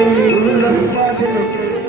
我们的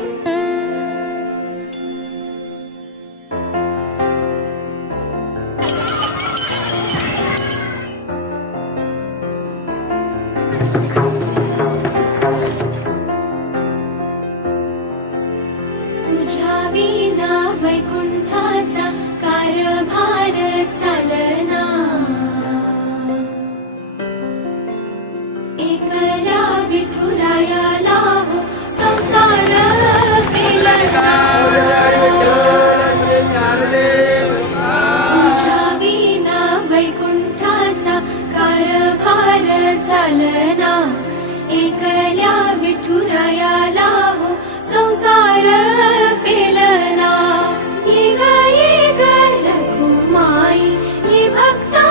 हर चालना एकल्या विठुरायाला लना एकया विठुराया संसारे लघु माय भक्ता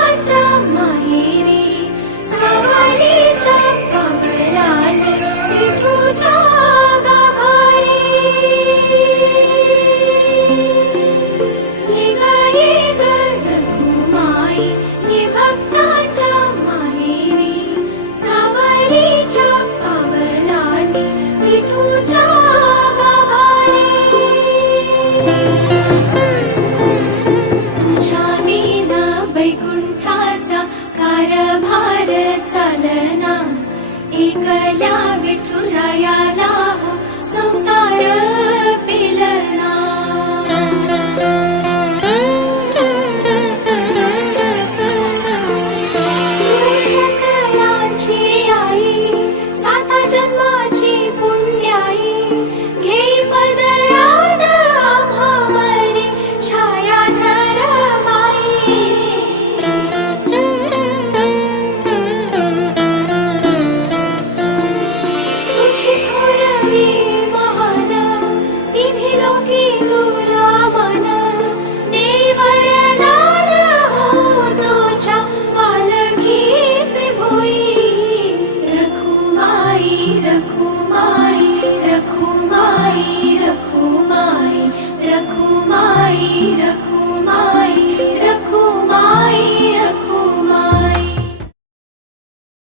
माघु इङ्ग